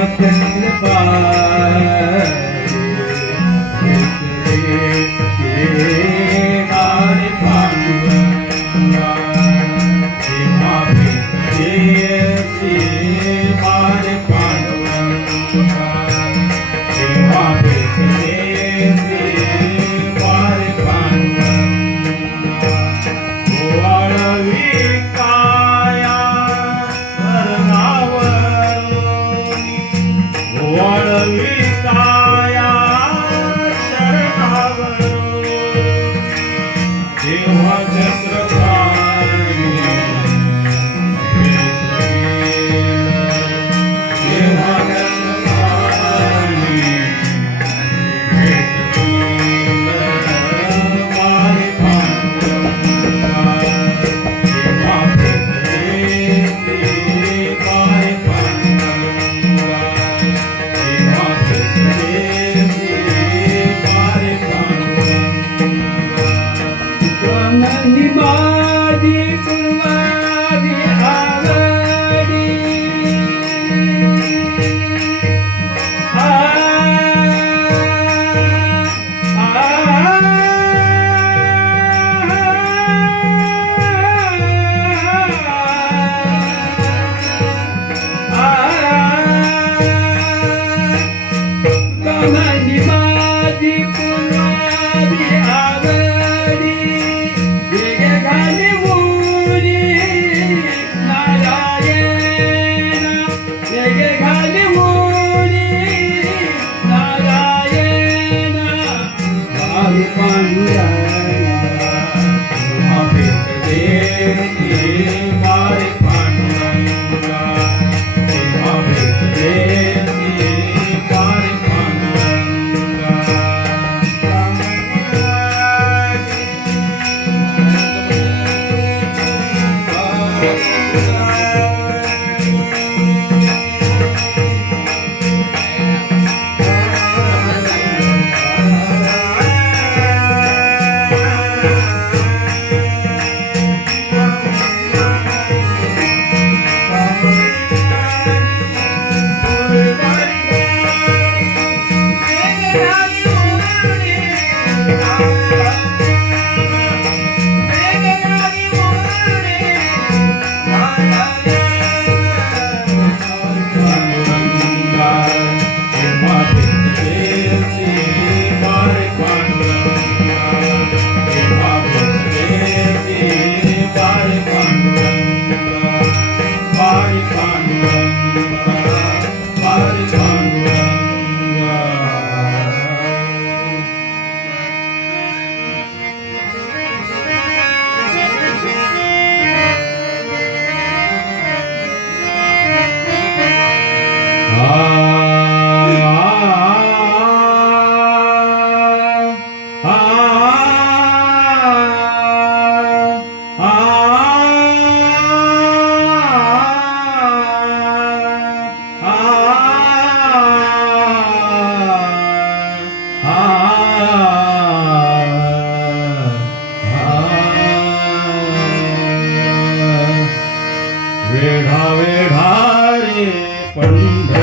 Kanyapa वेढा वेढा रे पंढरी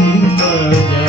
Happy birthday.